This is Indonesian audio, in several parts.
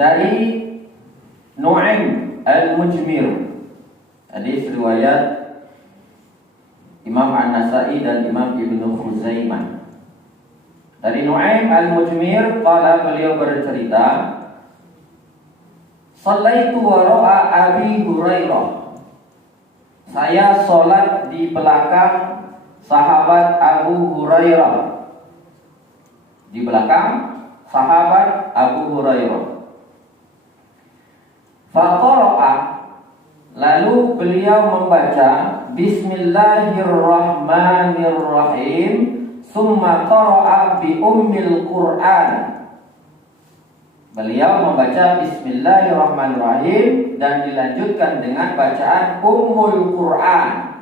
dari Nu'aim al-Mujmir. Hadis riwayat Imam An-Nasa'i dan Imam Ibnu Khuzaimah. Dari Nu'aim al-Mujmir, qala, beliau bercerita, shallaitu wara'a Abi Hurairah. Saya sholat di belakang sahabat Abu Hurairah. Di belakang sahabat Abu Hurairah. Faqara'a, lalu beliau membaca Bismillahirrahmanirrahim, summa qara'a bi ummil Qur'an. Beliau membaca Bismillahirrahmanirrahim dan dilanjutkan dengan bacaan Ummul Qur'an.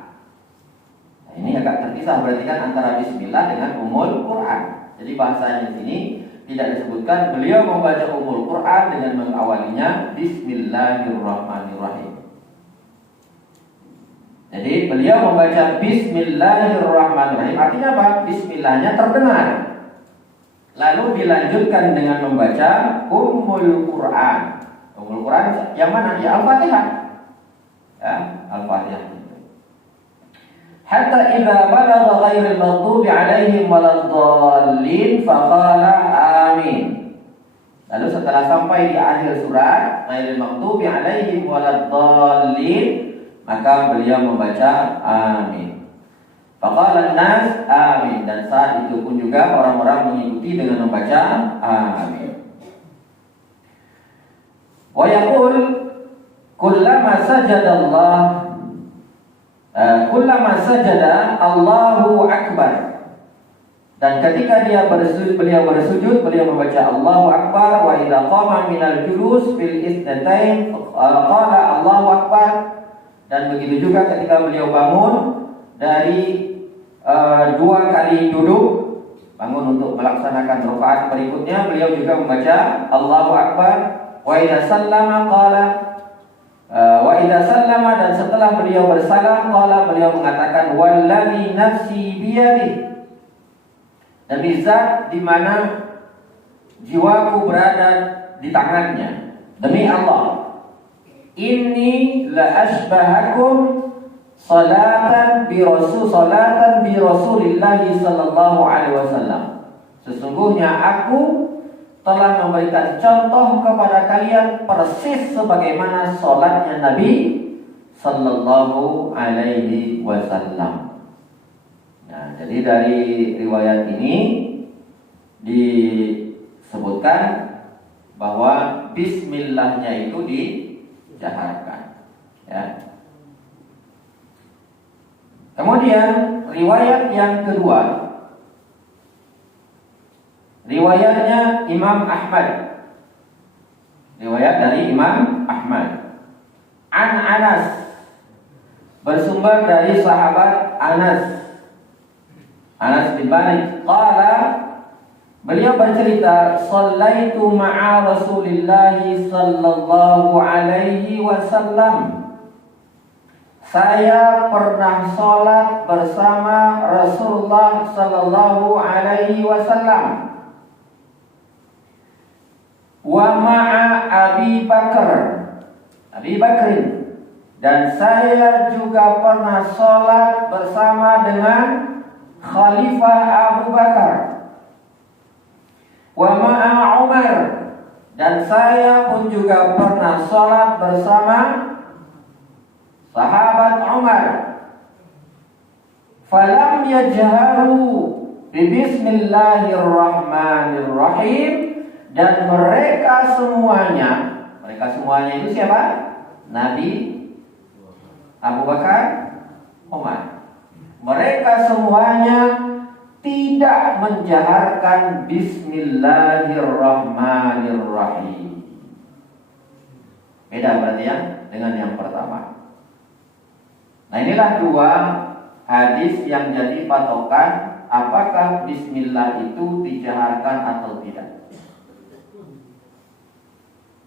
Nah, ini agak terpisah, berarti kan antara Bismillah dengan Ummul Qur'an. Jadi bahasanya di sini tidak disebutkan beliau membaca Ummul Qur'an dengan mengawalinya Bismillahirrahmanirrahim. Jadi beliau membaca Bismillahirrahmanirrahim, artinya apa? Bismillahnya terdengar. Lalu dilanjutkan dengan membaca Ummul Qur'an. Ummul Qur'an yang mana? Ya Al-Fatihah. Ya, Al-Fatihah. Hatta idza balagha ghairil maghdubi 'alaihim waladdallin faqala amin. Lalu setelah sampai di akhir surat ghairil maghdubi 'alaihim waladdallin, maka beliau membaca amin. Faqala an-nas amin, dan saat itu pun juga orang-orang mengikuti dengan membaca amin. Wa yaqul kullama sajada Allahu akbar. Dan ketika beliau bersujud, beliau membaca Allahu akbar. Wa idza qama minal julus fil itsnatain qala Allahu akbar. Dan begitu juga ketika beliau bangun dari dua kali duduk, bangun untuk melaksanakan rakaat berikutnya, beliau juga membaca Allahu akbar. Wa idza sallama qala dan setelah beliau bersalam, qala, beliau mengatakan wallazi nafsi biyadihi, demi zat di mana jiwaku berada di tangannya, demi Allah, inni la asbahakum salatan bi Rasulillah sallallahu alaihi wasallam. Sesungguhnya aku telah memberikan contoh kepada kalian persis sebagaimana salatnya Nabi sallallahu alaihi wasallam. Nah, jadi dari riwayat ini disebutkan bahwa bismillahnya itu dijaharkan. Ya. Kemudian riwayat yang kedua, riwayatnya Imam Ahmad. Riwayat dari Imam Ahmad. An Anas, bersumber dari sahabat Anas bin Malik. Qala, beliau bercerita, shallaitu ma'a Rasulillah sallallahu alaihi wasallam. Saya pernah sholat bersama Rasulullah sallallahu alaihi wasallam. Wa ma'a Abi Bakrin, dan saya juga pernah sholat bersama dengan Khalifah Abu Bakar. Wa ma'a Umar, dan saya pun juga pernah sholat bersama sahabat Umar. Falam yajharu bi Bismillahirrahmanirrahim, dan mereka semuanya itu siapa? Nabi, Abu Bakar, Umar. Mereka semuanya tidak menjaharkan Bismillahirrahmanirrahim. Beda berarti ya dengan yang pertama. Nah, inilah dua hadis yang jadi patokan apakah Bismillah itu dijaharkan atau tidak.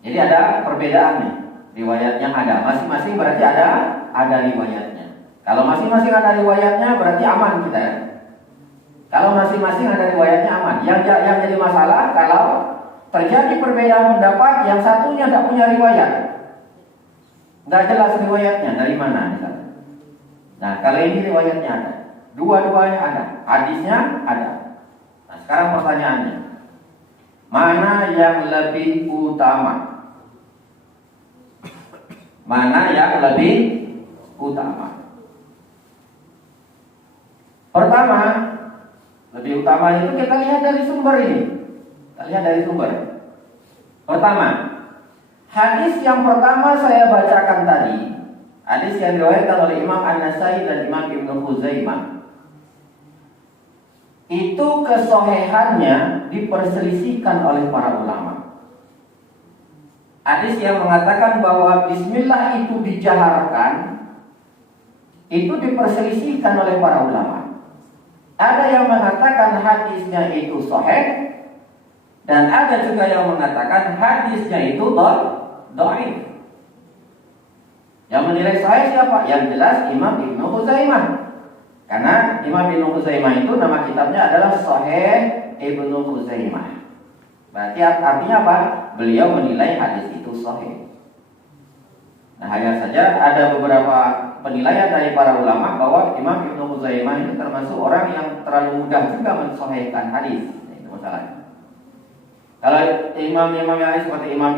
Jadi ada perbedaan nih, riwayatnya ada, masing-masing berarti ada riwayatnya. Kalau masing-masing ada riwayatnya berarti aman kita ya. Kalau masing-masing ada riwayatnya aman. Yang jadi masalah kalau terjadi perbedaan pendapat, yang satunya tidak punya riwayat, nggak jelas riwayatnya dari mana misalnya. Nah, kalau ini riwayatnya ada, dua-duanya ada, hadisnya ada. Nah, sekarang pertanyaannya, mana yang lebih utama? Mana yang lebih utama? Pertama, lebih utama itu kita lihat dari sumber ini. Kita lihat dari sumber. Pertama, hadis yang pertama saya bacakan tadi, hadis yang diriwayatkan oleh Imam An-Nasai dan Imam Ibnu Khuzaimah, itu kesohihannya diperselisihkan oleh para ulama. Hadis yang mengatakan bahwa bismillah itu dijaharkan, itu diperselisihkan oleh para ulama. Ada yang mengatakan hadisnya itu sahih, dan ada juga yang mengatakan hadisnya itu dhaif. Yang menilai sahih siapa? Yang jelas Imam Ibnu Khuzaimah. Karena Imam Ibnu Khuzaimah itu nama kitabnya adalah Sahih Ibnu Khuzaimah. Berarti artinya apa? Beliau menilai hadis itu sahih. Nah, hanya saja ada beberapa penilaian dari para ulama bahwa Imam Ibnu Khuzaimah itu termasuk orang yang terlalu mudah juga mensahihkan hadis. Itu masalahnya. Kalau imam-imam yang lain seperti Imam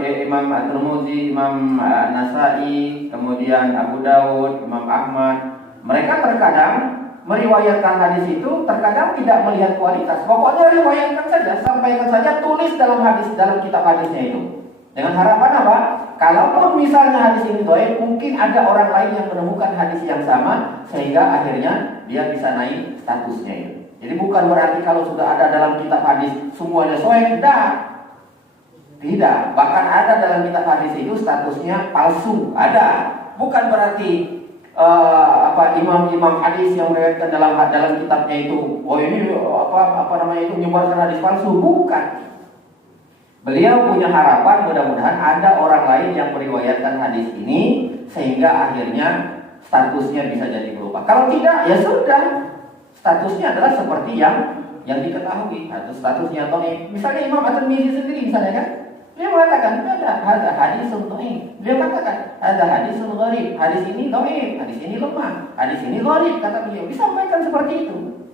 At-Tirmidzi, Imam Nasai, kemudian Abu Dawud, Imam Ahmad, mereka terkadang meriwayatkan hadis itu terkadang tidak melihat kualitas. Pokoknya riwayatkan saja, sampaikan saja, tulis dalam hadis, dalam kitab hadisnya itu. Dengan harapan apa? Kalaupun misalnya hadis ini dhaif, mungkin ada orang lain yang menemukan hadis yang sama sehingga akhirnya dia bisa naik statusnya itu. Jadi bukan berarti kalau sudah ada dalam kitab hadis semuanya sahih, tidak. Bahkan ada dalam kitab hadis itu statusnya palsu, ada. Bukan berarti imam-imam hadis yang meriwayatkan dalam kitabnya itu, oh ini itu menyebarkan hadis palsu, bukan. Beliau punya harapan mudah-mudahan ada orang lain yang meriwayatkan hadis ini sehingga akhirnya statusnya bisa jadi berubah. Kalau tidak, ya sudah, statusnya adalah seperti yang diketahui, atau statusnya dhaif. Misalnya Imam At-Tirmidzi sendiri misalnya kan, dia mengatakan ada hadis dhaif. Dia katakan ada hadis gharib, hadis ini dhaif, hadis ini lemah, hadis ini gharib, kata beliau. Disampaikan seperti itu.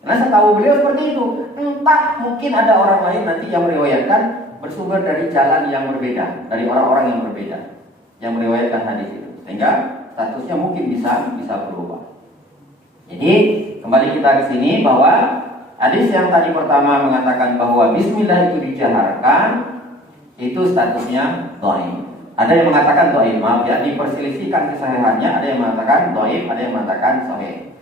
Karena setahu beliau seperti itu. Entah mungkin ada orang lain nanti yang meriwayatkan bersumber dari jalan yang berbeda, dari orang-orang yang berbeda yang meriwayatkan hadis itu, sehingga statusnya mungkin bisa berubah. Jadi kembali kita ke sini bahwa hadis yang tadi pertama mengatakan bahwa bismillah itu dijaharkan, itu statusnya dhaif. Ada yang mengatakan dhaif, maaf ya, diperselisihkan kesahihannya. Ada yang mengatakan dhaif, ada yang mengatakan sahih.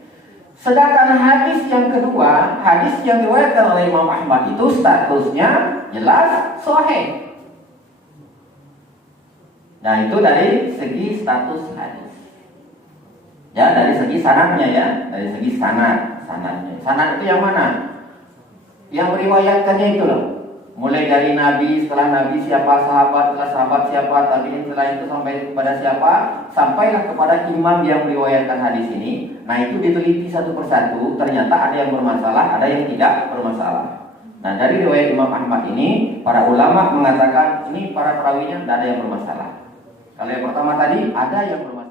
Sedangkan hadis yang kedua, hadis yang diriwayatkan oleh Imam Ahmad itu statusnya jelas sahih. Nah, itu dari segi status hadis. Ya, dari segi sanadnya ya, dari segi sanadnya. Sanad itu yang mana? Yang meriwayatkannya itu loh. Mulai dari Nabi, setelah Nabi siapa, sahabat, setelah sahabat siapa, tabi'in, setelah itu sampai kepada siapa, sampailah kepada imam yang meriwayatkan hadis ini. Nah, itu diteliti satu persatu, ternyata ada yang bermasalah, ada yang tidak bermasalah. Nah, dari riwayat Imam Ahmad ini, para ulama mengatakan ini para perawinya tidak ada yang bermasalah. Kalau yang pertama tadi ada yang bermasalah.